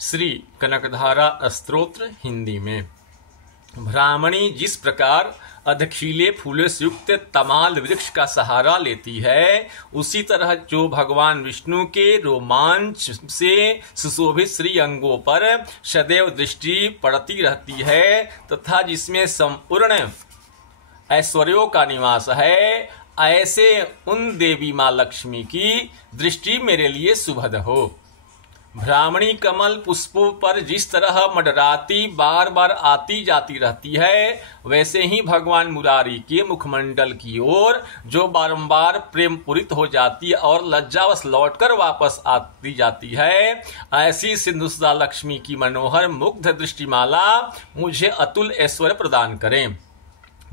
श्री कनकधारा स्तोत्र हिंदी में। ब्राह्मणी जिस प्रकार अधखीले फूलों से युक्त तमाल वृक्ष का सहारा लेती है, उसी तरह जो भगवान विष्णु के रोमांच से सुशोभित श्री अंगों पर सदैव दृष्टि पड़ती रहती है तथा जिसमें संपूर्ण ऐश्वर्यों का निवास है, ऐसे उन देवी माँ लक्ष्मी की दृष्टि मेरे लिए सुभद हो। ब्राह्मणी कमल पुष्पों पर जिस तरह मंडराती बार बार आती जाती रहती है, वैसे ही भगवान मुरारी के मुखमंडल की ओर जो बारंबार प्रेम पूरित हो जाती है और लज्जावश लौटकर वापस आती जाती है, ऐसी सिंधुसुधा लक्ष्मी की मनोहर मुग्ध दृष्टिमाला मुझे अतुल ऐश्वर्य प्रदान करें।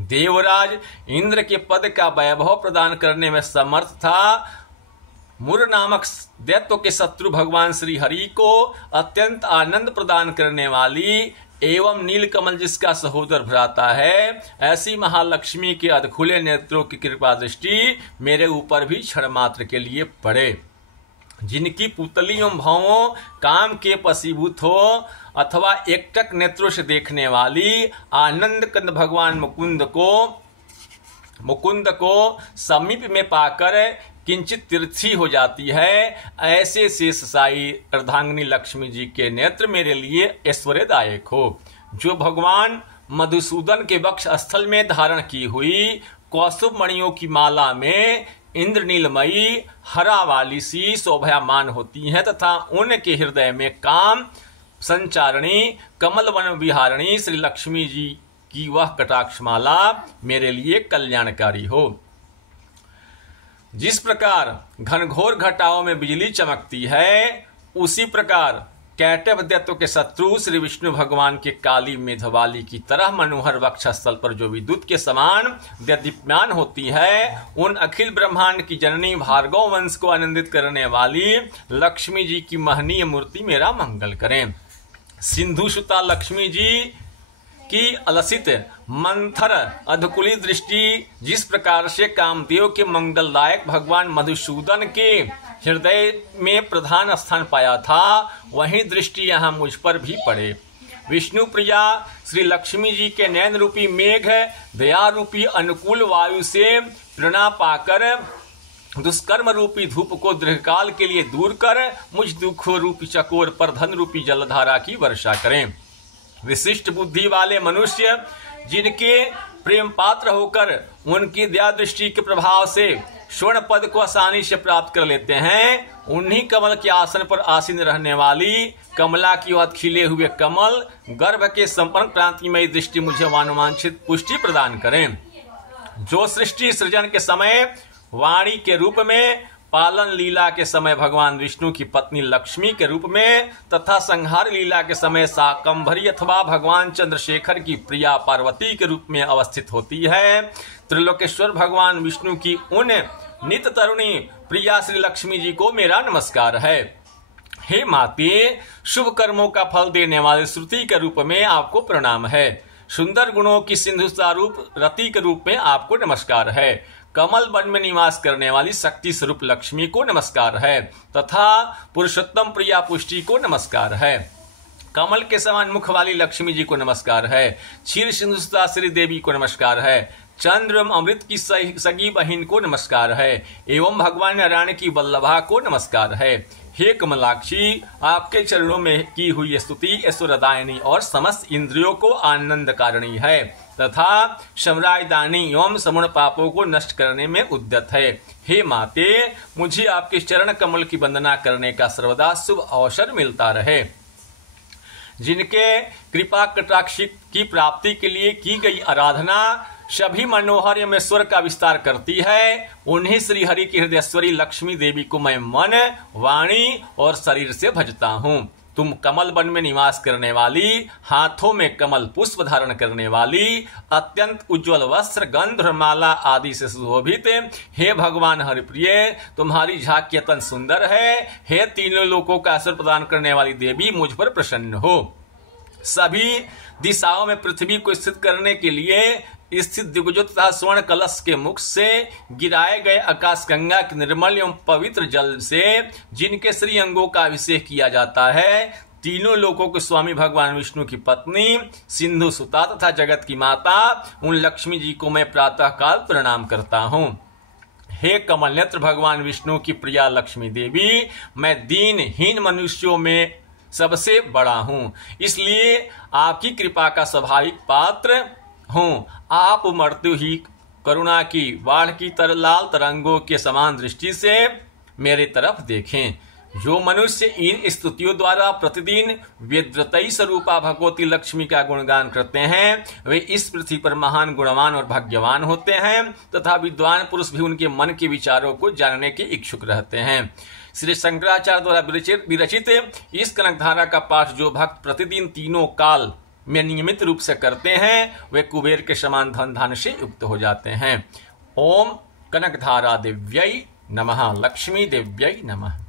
देवराज इंद्र के पद का वैभव प्रदान करने में समर्थ था। मुर नामक दैत्यों के शत्रु भगवान श्री हरि को अत्यंत आनंद प्रदान करने वाली एवं नीलकमल जिसका सहोदर भ्राता है, ऐसी महालक्ष्मी के अधखुले नेत्रों की कृपा दृष्टि मेरे ऊपर भी क्षण मात्र के लिए पड़े। जिनकी पुतली एवं भावों काम के पसीभूत हो अथवा एकटक नेत्रों से देखने वाली आनंद कंद भगवान मुकुंद को समीप में पाकर किंचित तीर्थी हो जाती है, ऐसे शेष साई अर्धांगिनी लक्ष्मी जी के नेत्र मेरे लिए ऐश्वर्यदायक हो। जो भगवान मधुसूदन के वक्ष स्थल में धारण की हुई कौस्तुभ मणियों की माला में इंद्रनीलमयी हरा वाली सी शोभायमान होती हैं तथा उनके हृदय में काम संचारणी कमल वन विहारणी श्री लक्ष्मी जी की वह कटाक्षमाला मेरे लिए कल्याणकारी हो। जिस प्रकार घनघोर घटाओं में बिजली चमकती है, उसी प्रकार कैटव दैत्यों के शत्रु श्री विष्णु भगवान के काली मेघवाली की तरह मनोहर वक्षस्थल पर जो विद्युत के समान दीप्यमान होती है, उन अखिल ब्रह्मांड की जननी भार्गव वंश को आनंदित करने वाली लक्ष्मी जी की महनीय मूर्ति मेरा मंगल करें। सिंधु सुता लक्ष्मी जी की अलसित मंथर अधकुली दृष्टि जिस प्रकार से कामदेव के मंगलदायक भगवान मधुसूदन के हृदय में प्रधान स्थान पाया था, वही दृष्टि यहाँ मुझ पर भी पड़े। विष्णु प्रिया श्री लक्ष्मी जी के नयन रूपी मेघ दया रूपी अनुकूल वायु से प्रेरणा पाकर दुष्कर्म रूपी धूप को दीर्घकाल के लिए दूर कर मुझ दुख रूपी चकोर पर धन रूपी जलधारा की वर्षा करें। विशिष्ट बुद्धि वाले मनुष्य जिनके प्रेम पात्र होकर उनकी दया दृष्टि के प्रभाव से स्वर्ण पद को आसानी से प्राप्त कर लेते हैं, उन्हीं कमल के आसन पर आसीन रहने वाली कमला की ओर खिले हुए कमल गर्भ के संपन्न क्रांतिमय दृष्टि मुझे वानुवांछित पुष्टि प्रदान करें। जो सृष्टि सृजन के समय वाणी के रूप में, पालन लीला के समय भगवान विष्णु की पत्नी लक्ष्मी के रूप में तथा संहार लीला के समय शाकंभरी अथवा भगवान चंद्रशेखर की प्रिया पार्वती के रूप में अवस्थित होती है, त्रिलोकेश्वर भगवान विष्णु की उन नित तरुणी प्रिया श्री लक्ष्मी जी को मेरा नमस्कार है। हे माते, शुभ कर्मों का फल देने वाले श्रुति के रूप में आपको प्रणाम है। सुंदर गुणों की सिंधु स्वरूप रति के रूप में आपको नमस्कार है। कमल वन में निवास करने वाली शक्ति स्वरूप लक्ष्मी को नमस्कार है तथा पुरुषोत्तम प्रिया पुष्टि को नमस्कार है। कमल के समान मुख वाली लक्ष्मी जी को नमस्कार है। क्षीर सिंधुसुता श्री देवी को नमस्कार है। चंद्र एवं अमृत की सगी बहिन को नमस्कार है एवं भगवान नारायण की वल्लभा को नमस्कार है। हे कमलाक्षी, आपके चरणों में की हुई स्तुति ऐश्वर्यदायिनी और समस्त इंद्रियों को आनंद कारिणी है तथा समरायदानी एवं समूढ़ पापों को नष्ट करने में उद्यत है। हे माते, मुझे आपके चरण कमल की वंदना करने का सर्वदा शुभ अवसर मिलता रहे। जिनके कृपा कटाक्ष की प्राप्ति के लिए की गई आराधना सभी मनोहर एवं स्वर का विस्तार करती है, उन्हीं श्री हरि की हृदयश्वरी लक्ष्मी देवी को मैं मन, वाणी और शरीर से भजता हूँ। तुम कमल वन में निवास करने वाली, हाथों में कमल पुष्प धारण करने वाली, अत्यंत उज्जवल वस्त्र गंध माला आदि से सुशोभित, हे भगवान हरिप्रिय, तुम्हारी झांकी अत्यंत सुंदर है। हे तीनों लोकों का आश्रय प्रदान करने वाली देवी, मुझ पर प्रसन्न हो। सभी दिशाओं में पृथ्वी को स्थित करने के लिए स्थित दिग्गजों तथा स्वर्ण कलश के मुख से गिराए गए आकाश गंगा के निर्मल एवं पवित्र जल से जिनके श्री अंगों का अभिषेक किया जाता है, तीनों लोकों के स्वामी भगवान विष्णु की पत्नी, सिंधु सुता तथा जगत की माता उन लक्ष्मी जी को मैं प्रातः काल प्रणाम करता हूँ। हे कमल नेत्र भगवान विष्णु की प्रिया लक्ष्मी देवी, मैं दीनहीन मनुष्यों में सबसे बड़ा हूँ, इसलिए आपकी कृपा का स्वाभाविक पात्र हूँ। आप मृत्यु ही करुणा की बाढ़ की तरह लाल तरंगों के समान दृष्टि से मेरे तरफ देखें। जो मनुष्य इन स्तुतियों द्वारा प्रतिदिन वेद्रतई स्वरूपा भगवती लक्ष्मी का गुणगान करते हैं, वे इस पृथ्वी पर महान गुणवान और भाग्यवान होते हैं तथा विद्वान पुरुष भी उनके मन के विचारों को जानने के इच्छुक रहते हैं। श्री शंकराचार्य द्वारा विरचित इस कनकधारा का पाठ जो भक्त प्रतिदिन तीनों काल में नियमित रूप से करते हैं, वे कुबेर के समान धन धान्य से युक्त हो जाते हैं। ओम कनकधारा देव्यै नमः, लक्ष्मी देव्यै नमः।